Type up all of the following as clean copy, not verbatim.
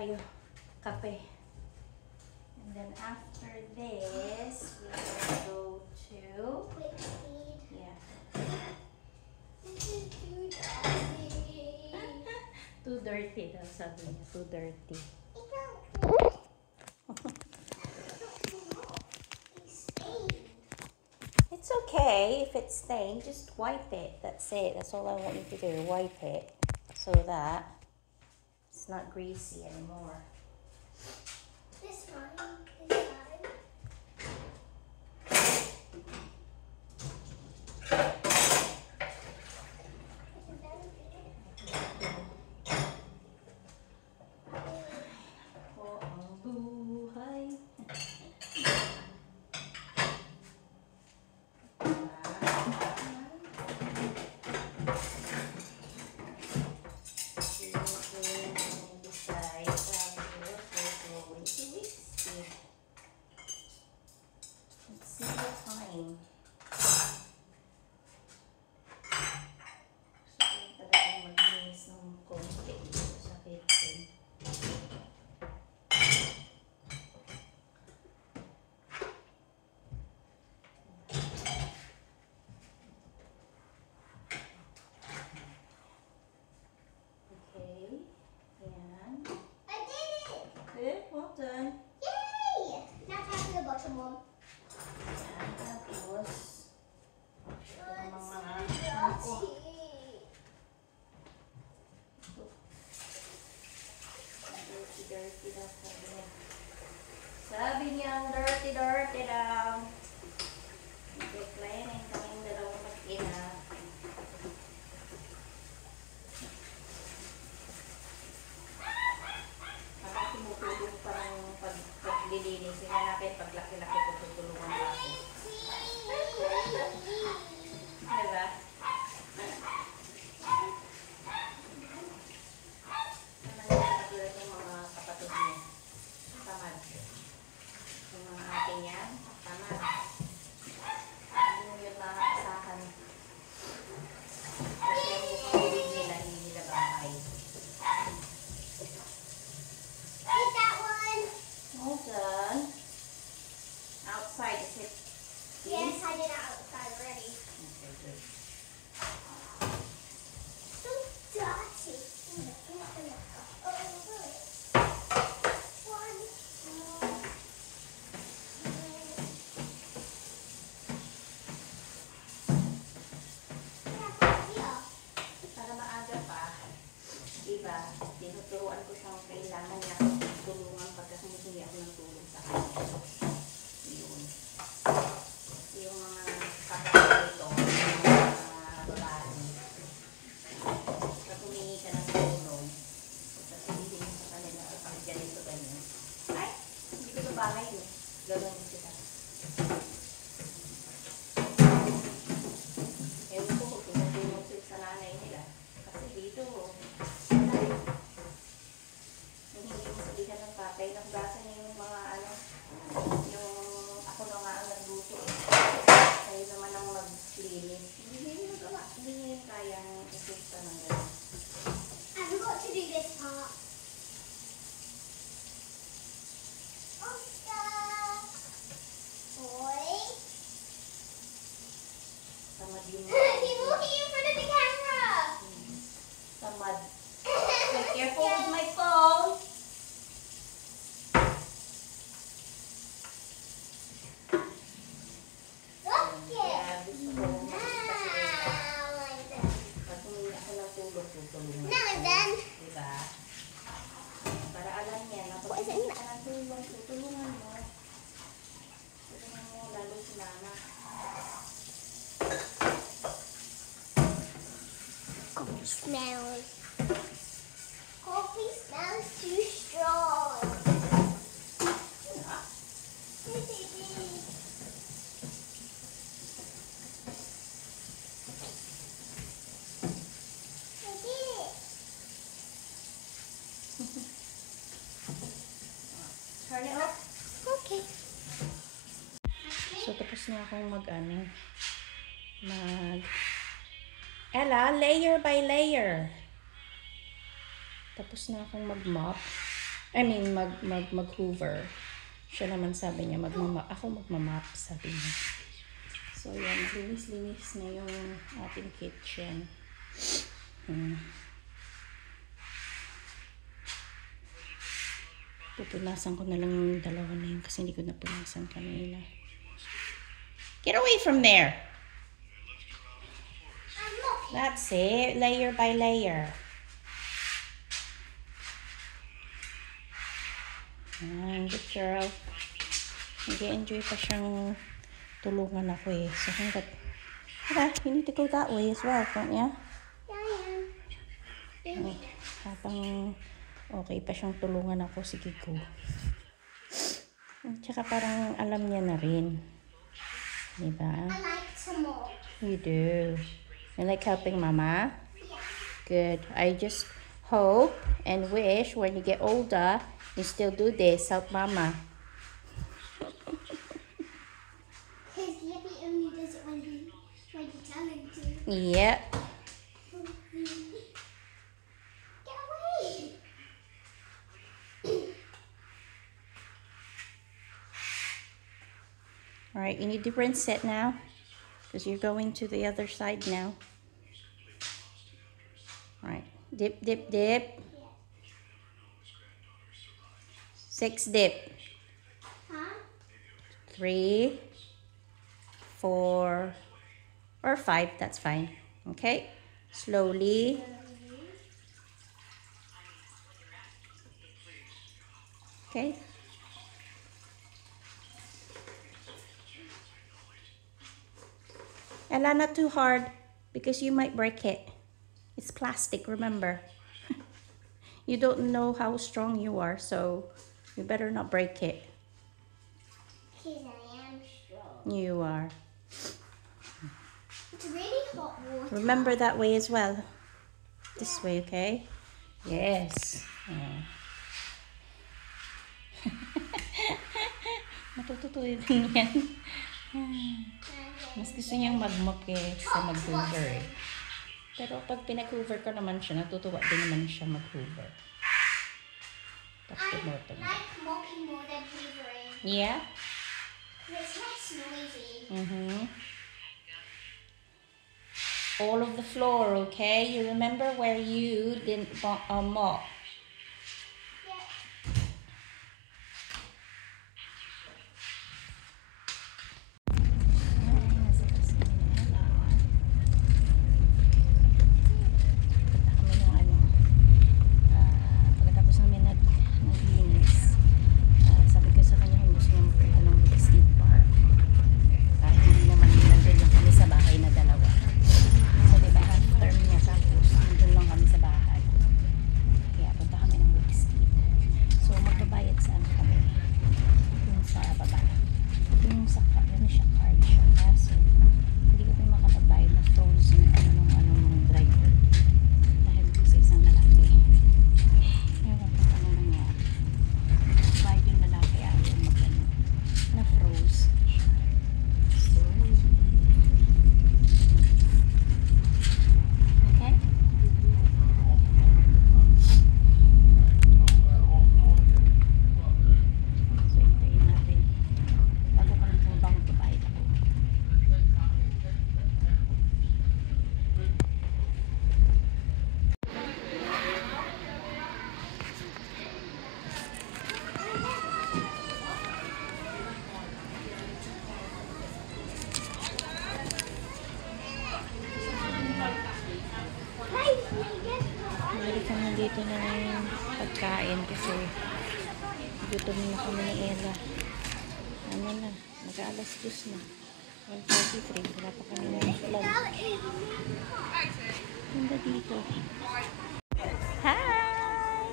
tayo. Kape. And then after this, we will go to... Quick speed. Yeah. This is too dirty. Too dirty daw, sabi niya. Too dirty. It's okay if it's stained. Just wipe it. That's it. That's all I want you to do. Wipe it so that it's not greasy anymore. This one. This side. Po ang buhay. Well done. Yay! Now tap to the bottom one. Yan, tapos, It's mga dirty daw sabi niya. Sabi niya, dirty daw. Declining kaming dalawang mag-ina. Parang tumutulong pa ng paglilinis. Hindi natin paglaki-laki ko tutulungan natin. Diba? Katulad ng mga kapatid niya. Tamad. Yung mga ating yan, tamad. Hindi yung nakakasahan. Kasi ang bukang bibig nila, hindi nila bahay. Eat that one. Well done. Outside, is it? Yes, I did it outside already. Okay, good. So dirty. One more. Here. Para maaga pa, diba, tinuturuan ko siyang kailangan niya tulungan pagka humihingi ako ng tulong sa kanya. Yun. Yung mga kakakita ito, mga babae. Pag humingi ka ng tulong, sasabihin mo sa kanila, pag ganito ganyan. Ay, hindi ko bahay eh. Gano'n kita. Ewan ko kung tumutulong sila sa nanay nila. Kasi dito, yung hindi mo sabihan ng tatay, nagbasan niya yung mga ano, yung ako na nga ang nagluto eh. Kayo naman ang mag-cleaning. Hindi niya magawa. Hindi niya yung kayang isista ng gano'n. I forgot to do this part. Oscar! Boy! Tamad yung He's walking in front of the camera! tamad. Be careful with my phone. Look it! Kaya gusto ko kasi Now I'm done. pag humingi ako ng tulong, tutulungan. Now I'm done. Diba? Para alam niya na pag What is it? humingi ka ng tulong, tutulungan mo. Tulungan mo, lalo si mama. Coffee smells. Coffee smells too strong. I did it. Turn it off. Okay. So, tapos na akong Ella, layer by layer. Tapos na akong mag-mop. I mean, mag-hoover. Siya naman sabi niya, ako magmamap, sabi niya. So, yan, linis-linis na yung ating kitchen. Pupunasan ko na lang yung dalawa na yun kasi hindi ko napunasan kanina. Get away from there! That's it. Layer by layer. Good girl. Nag-enjoy pa siyang tulungan ako eh. So hanggat... you need to go that way as well, don't ya? Yeah. Habang okay pa siyang tulungan ako, sige go. Tsaka parang alam niya na rin. Diba? I like some more. You do. You like helping Mama? Good. I just hope and wish when you get older, you still do this. Help Mama. Because Yippee only does it when you tell him to. Yep. Get away! Alright, you need to rinse it now. Because you're going to the other side now. Alright. Dip, dip, dip. 6 dip. Huh? 3, 4, or 5. That's fine. Okay? Slowly. Okay? Ella, not too hard because you might break it. It's plastic, remember. You don't know how strong you are, so you better not break it. Because I am strong. You are. It's really hot water. Remember that way as well. This way, okay? Yes. Matututuloy din yan. Mas gusto niyang mag-mop sa mag-hoover eh. Pero pag pinag-hoover ko naman siya, natutuwa din naman siya mag-hoover. That's the bottom. I like mopping more than hoovering. Yeah? It's less noisy. All of the floor, okay? You remember where you didn't mop. Dito na yung pagkain kasi gutom na kami ni Ella. Ano na, mag-aalas 10 na. 1:43, wala pa kami ng vlog. Ganda dito. Hi!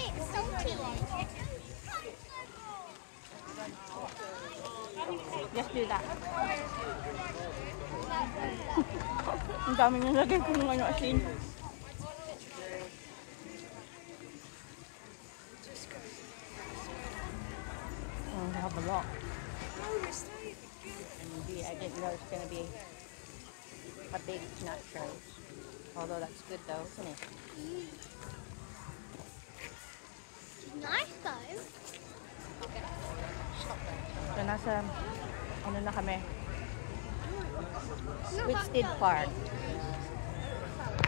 It's salty. Just do that. Ang dami nilagay ko ng ano asin. Oh, I have a lot. I didn't know it's going to be a big nachos. Although that's good though, isn't it? Nice though. So nasa, ano na kami? Whitstead Park.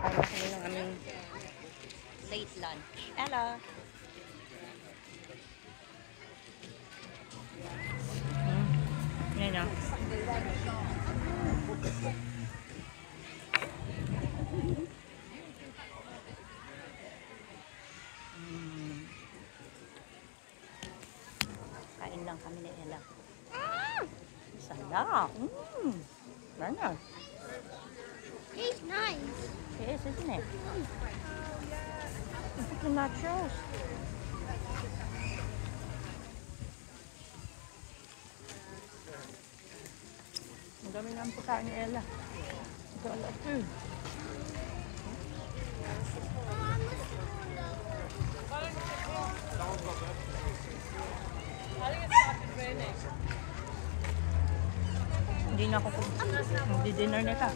Para kami ng aming late lunch. Hello! Yan o. Kain lang kami ni Ella. Sarap! Very nice. He's nice. It is, isn't it? Look at the nachos. Ang dami na ang pagkain ni Ella. Got a lot of food. Hindi na ako magdi-dinner na ka.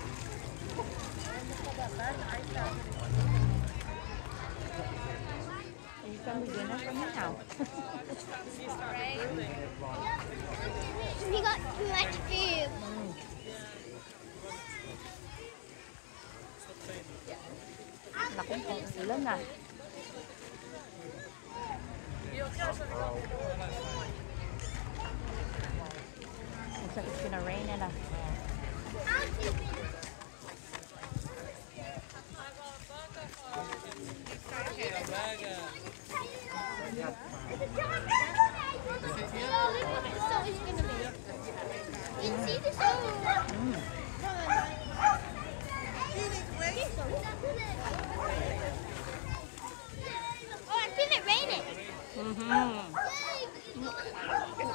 You can be dinner for me now. We got too much food. Naku, ulan na. Looks like it's gonna rain, Ella.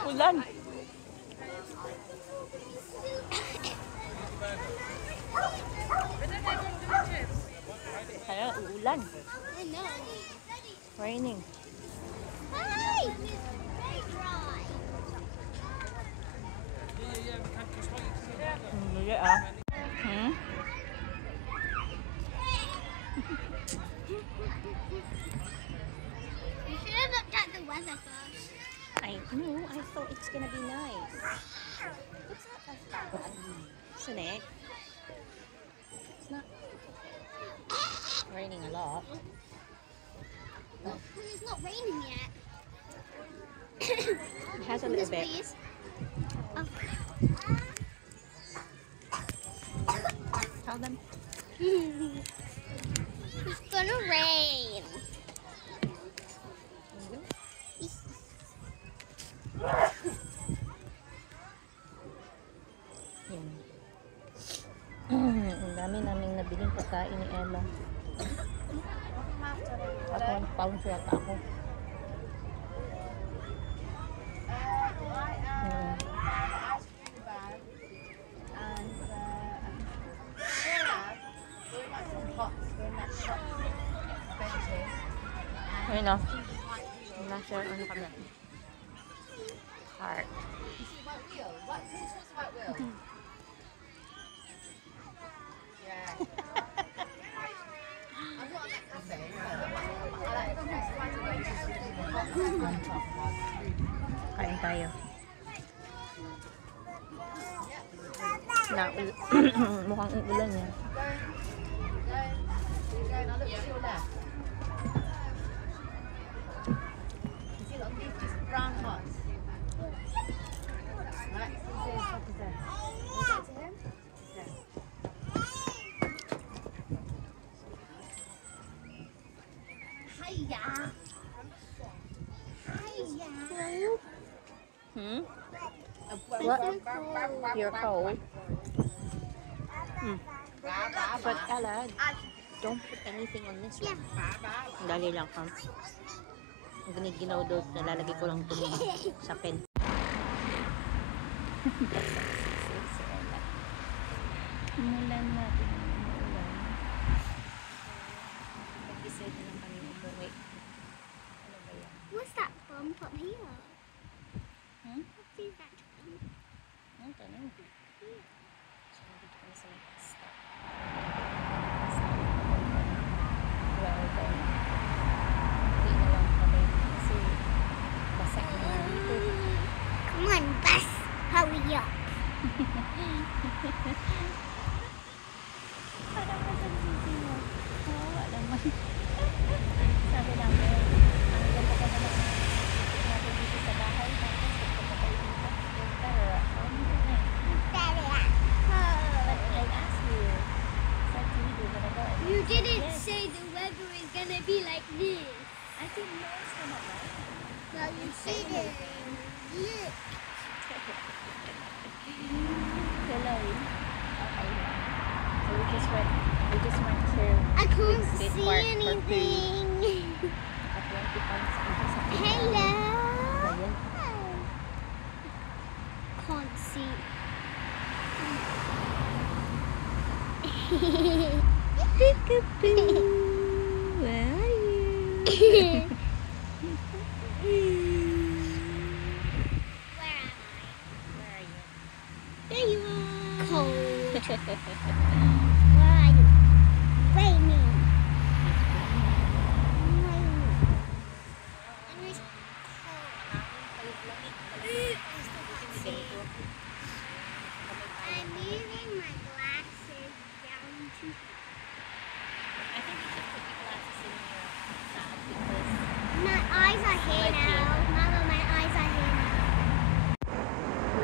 Ulan. Kaya uulan. I know. Raining. Hey! Very dry. Hindi ah. You should have looked at the weather first. I know. I thought it's gonna be nice. It's not as bad, isn't it? It's not raining a lot. Well, it's not raining yet. It has a little bit. Please. Oh. Tell them. It's gonna rain. Yan. Ang dami naming nabiling pagkain ni Ella. Ako, pounds yata ako. Ayun o. Nasa ano kami. Heart. Kain tayo. Mukhang ulan yan. What? You're cold. But Ella, don't put anything on this one. Dali lang ha. Ang giniginaw doon, nalalagay ko lang ito sa pen. Umulan natin. Umulan. Nag-decide na lang kami umuwi. Ano ba yan? What's that bump up here? Hmm? What's that bump? Ang tanong. So, dito kami sa next stop. be like this. I think no, it's not right. Well, you shouldn't. Look. Hello. Okay. So we just went to I can't State see Park for anything. at 20 pounds because of the Hello. Ayan. Can't see. Peekaboo. Where are you? Where am Where are you? I? There you are. Cold. Where are you? Raining. Raining. And it's cold. I'm moving my glasses down to. I think you should put your glasses in your bag because My eyes are here now. Mama, my eyes are here now.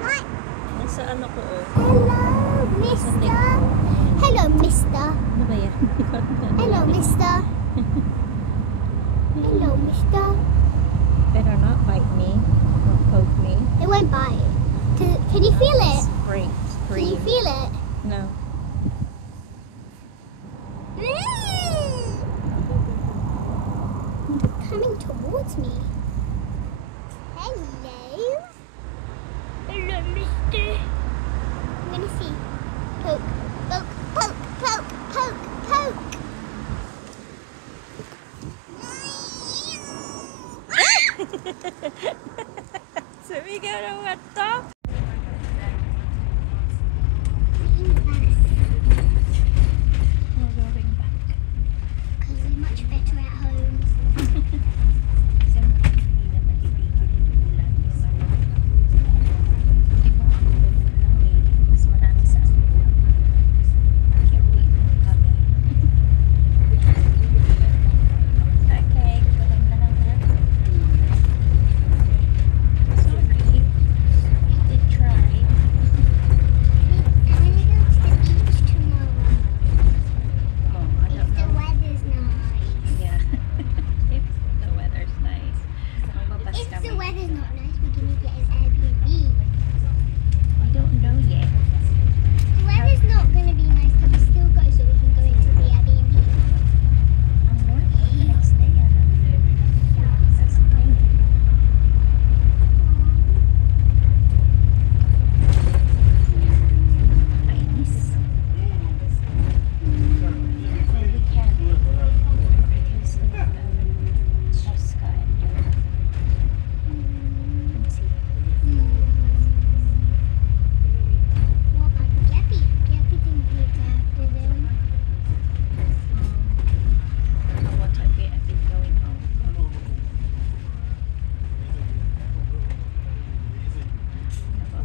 What? nasa ano ko oh. Hello, mister. Hello, mister. Ano ba yan? Hello, mister. Hello, mister. Better not bite me or poke me. It won't bite. Can you feel it? Scream. Can you feel it? No. Coming towards me. Hello. Hello, mister. I'm gonna see. Poke, poke, poke, poke, poke, poke. Sumigaw na what to? We're going back. Because we're much better at home. Kasi hindi na matibigil yung ulan. Yung ano. Hindi ko ang ulan lang eh. Mas marami sa ano. Kaya uwi na kami. Okay, gawin na lang na. Sorry. We did try. I'm gonna go to the beach tomorrow. Oh, I If don't the know. weather's nice. Yeah. If the weather's nice. Magbabas If kami. the weather's not nice, we can get an Airbnb. We don't know yet. The weather's not gonna be nice, but we still go so we can go into the Airbnb. I'm working the next day. I don't know. That's the thing. Kainis. Well, we can. Because of Oscar and Quincy. What about Gabby? Gabby didn't get after them. What time we have been going home? Ano ba?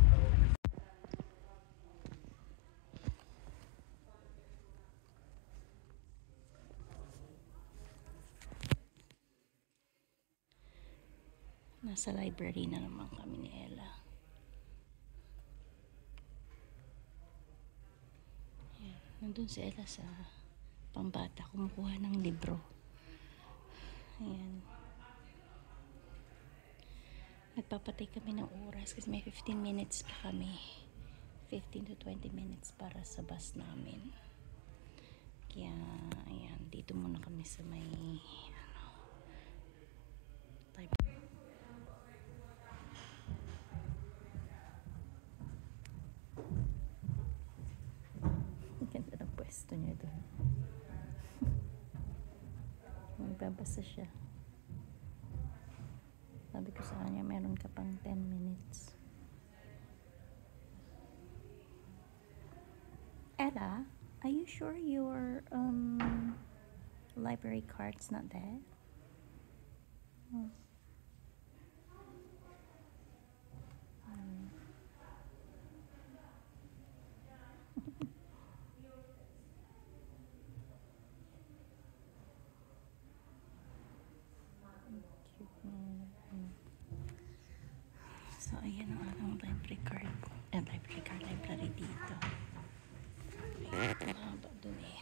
Nasa library na naman kami ni Ella. Ayan. Nandun si Ella sa pambata kumukuha ng libro. Ayan. Nagpapatay kami ng oras kasi may 15 minutes pa kami. 15 to 20 minutes para sa bus namin. Kaya, ayan, dito muna kami sa may type. Ganda ng pwesto niya doon. Magbabasa siya. Sabi ko sa kanya, meron ka pang 10 minutes. Ella, are you sure your library card's not there? Oh. So, ayan ang aking library card. Library dito. Ayan, mahaba dun eh.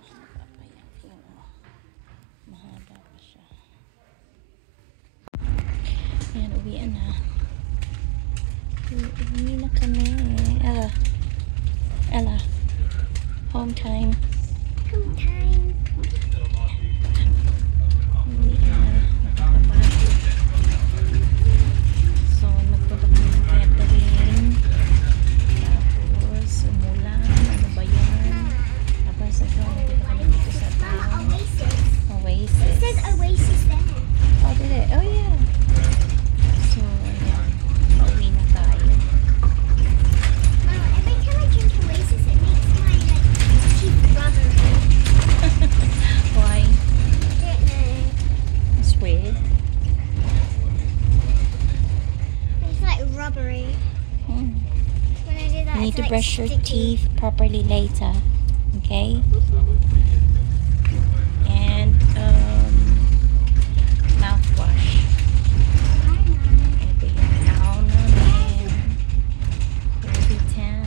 Mahaba pa yan. Ayan o. na. Uwi na kami. Ella. Ella. Home time. Home time. Uwi na. Nakakapagod. So, nagpunta kami ng catering. Tapos, umulan. Ano ba yan? Tapos, nagpunta kami dito sa town. Oasis. Oasis. It says Oasis there. Oh, did it? Oh, yeah. So, ayan. Pauwi na tayo. Mama, every time I drink Oasis, it makes my teeth rubbery. Why? I don't know. It's weird. It's like rubbery. Hmm. When I do that, You need it's to like brush your sticky. teeth properly later. Okay? And, mouthwash. Ito yung towel namin. Baby town.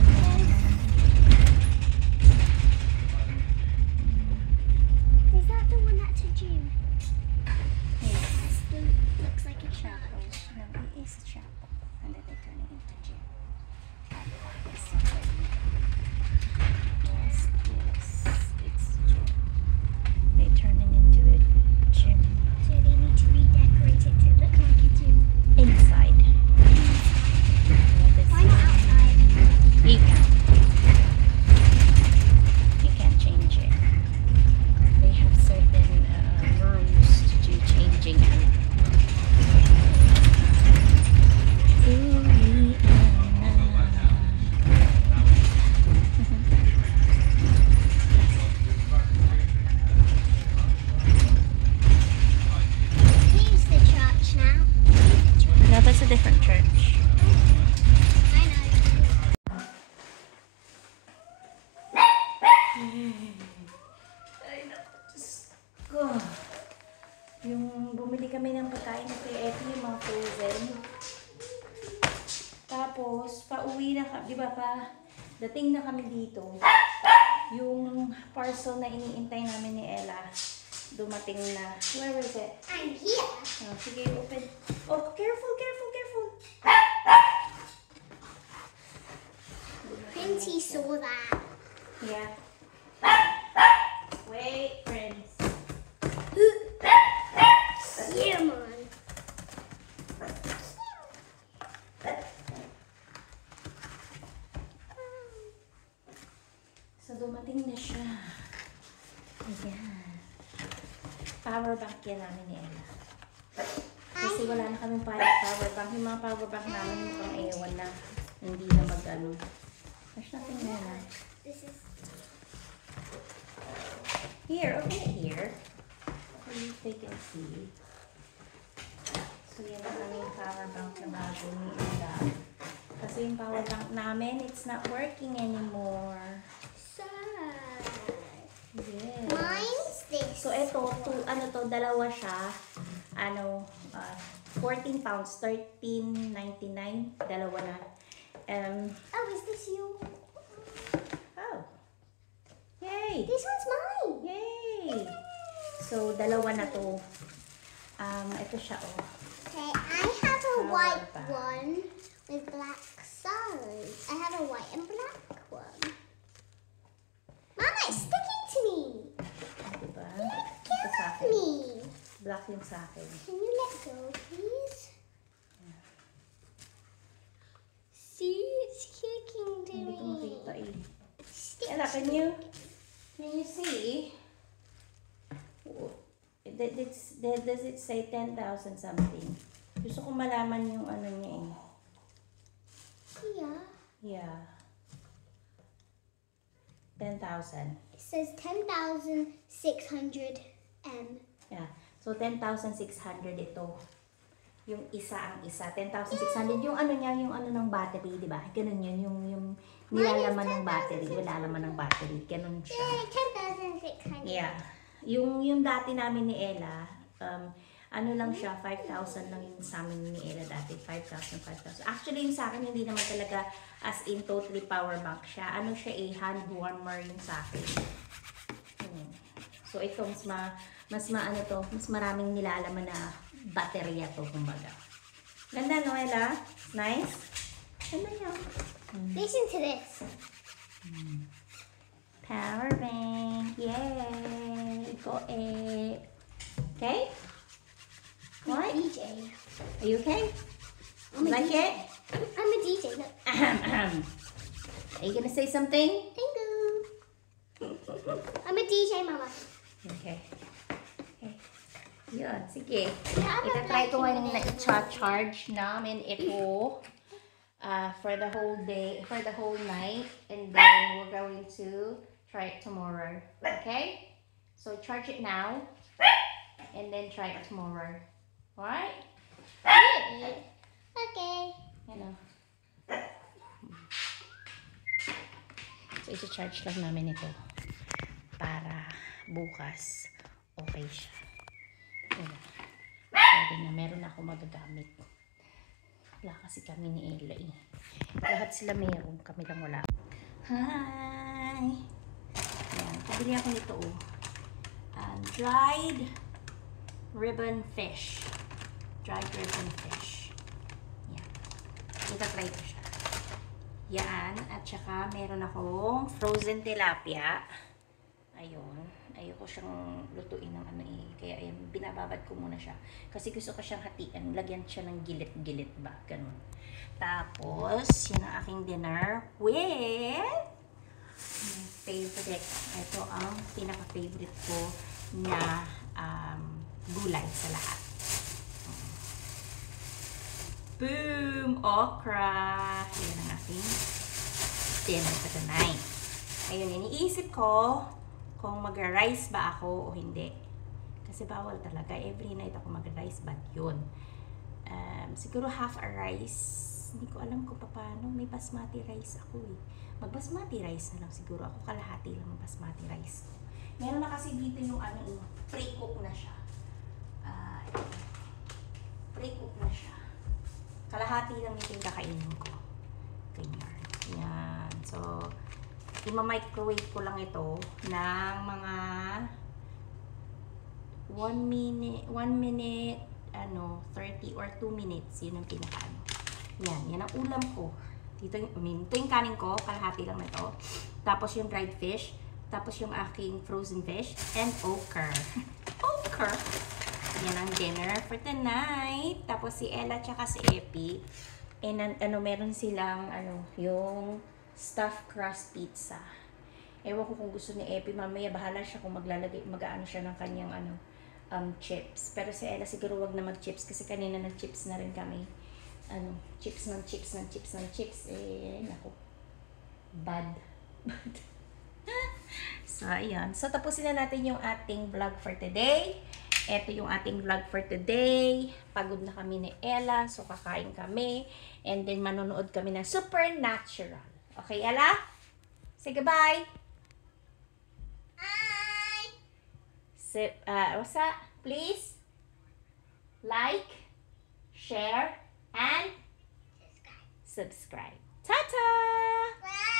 Is that the one that's a gym? Yes. Looks like a chapel. No, it is a chapel. And then they turn it into gym. Yes, it's gym. They turn it into a gym So they need to redecorate it to look like a gym. inside. Why not outside? You can. You can't change it. They have certain rules to do changing it. Here's the church now. No, that's a different church. I know. Ay, Diyos ko. Yung bumili kami ng pagkain na kay Effie, yung mga frozen. Tapos, pauwi na kami, di ba pa, dating na kami dito. Yung parcel na iniintay namin ni Ella, dumating na. Where is it? I'm here. Oh, sige, open. Oh, careful, careful, careful. Printy saw that. Yeah. Wait, Prince. Yeah, man. So, dumating na siya. Ayan. Power bank yan namin ni Ella. Kasi wala na kaming power bank. Yung mga power bank namin mukhang ewan na. Hindi na mag-ano. There's nothing there na. This is. Here, open it here. So they can see. So yan ang aming power bank na bago ni Ella. Kasi yung power bank namin, it's not working anymore. Sad. Yes. Mine's this. So ito, dalawa siya. 14 pounds, 13.99. Dalawa na. Oh, is this you? Oh. Yay! This one's mine. Yay! So, dalawa na to. Ito siya, oh. Okay, I have a Power white bank. one with black stars. I have a white and black one. Mama, it's sticking to me. Diba? Ito Get sa off akin. me. Black yung sa akin. Can you let go, please? See, it's sticking to Hindi ko me. makita eh. Stick Ella, to can me. you see? Does it say 10,000 something? Gusto ko malaman yung ano niya eh. Yeah. Yeah. 10,000. It says 10,600 M. Yeah. So, 10,600 ito. Yung isa ang isa. 10,600. Yung ano niya, yung ano ng battery, di ba? Ganun yun. Yung nilalaman ng battery. Wala laman ng battery. Ganun siya. Yay, 10,600. Yeah. Yung dati namin ni Ella, ano lang siya, 5,000 lang yung sa amin ni Ella dati. 5,000. Actually, yung sa akin, hindi naman talaga as in totally power bank siya. Ano siya hand warmer yung sa akin. So, ito, mas maraming nilalaman na baterya to, kumbaga. Ganda, no, Ella? Nice? Ganda yun. Listen to this. Power bank. Yay! Got it. Okay? What? DJ. Are you okay? I'm a Like DJ. it? I'm a DJ. Look. Are you gonna say something? Thank you. I'm a DJ, Mama. Okay. Okay. Yun, sige. Yeah, I'm a Itatry ko black ngayon na and i-charge namin ito for the whole day, for the whole night. And then we're going to try it tomorrow. Okay? So charge it now. And then try it tomorrow. Alright? Okay. Ano? So isi-charge lang namin ito para bukas okay siya. Diba? Pwede na, meron ako magagamit. Wala kasi kami ni Ella eh. Lahat sila meron, kami lang wala. Hi! Ayan, pabili ako nito oh. Dried ribbon fish. Dried ribbon fish. Yan. Itatry ko siya. Yan. At saka meron akong frozen tilapia. Ayun. Ayoko siyang lutuin ng ano eh. Kaya ayan, binababad ko muna siya. Kasi gusto ko siyang hatian. Lagyan siya ng gilit-gilit ba. Ganun. Tapos, yun ang aking dinner with favorite. Ito ang pinaka-favorite ko na gulay sa lahat. Boom! Okra! Yan ang aking dinner for tonight. Ayun, iniisip ko kung mag-rice ba ako o hindi. Kasi bawal talaga. Every night ako mag-rice, but yun. Siguro half a rice. Hindi ko alam kung paano. May basmati rice ako eh. Mag-basmati rice na lang siguro ako. Kalahati lang ang basmati rice ko. Meron na kasi dito yung ano, pre-cook na siya. Pre-cook na siya. Kalahati lang ito yung kakainin ko. Ganyan. Yan. So, ima-microwave ko lang ito ng mga 1 minute, 30 or 2 minutes. Yun ang pinaka-ano. Yan. Yan ang ulam ko. Ito yung kanin ko. Kalahati lang na ito. Tapos yung dried fish. Tapos yung aking frozen fish. And okra. Okra. Yan ang dinner for tonight. Tapos si Ella tsaka si Epi. And meron silang yung stuffed crust pizza. Ewan ko kung gusto ni Epi. Mamaya bahala siya kung mag-aano siya ng kanyang chips. Pero si Ella siguro wag na mag-chips kasi kanina nag-chips na rin kami. Chips. Eh, naku. Bad. So, ayan. So, tapusin na natin yung ating vlog for today. Ito yung ating vlog for today. Pagod na kami ni Ella. So, kakain kami. And then, manonood kami ng Supernatural. Okay, Ella? Say goodbye. Hi. What's that? Please like, share, and subscribe. Ta-ta! Bye.